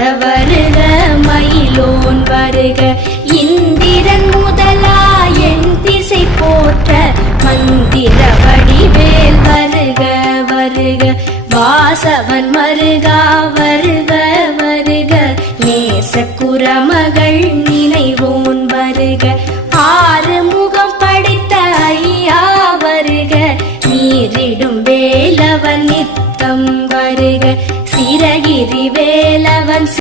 வருக மயிலோன் வருக இந்திரன் முதலா என் திசை போற்ற மந்திர வடிவேல் வருக வருக வாசவன் மருகா வருக வருக நேசக்குரம்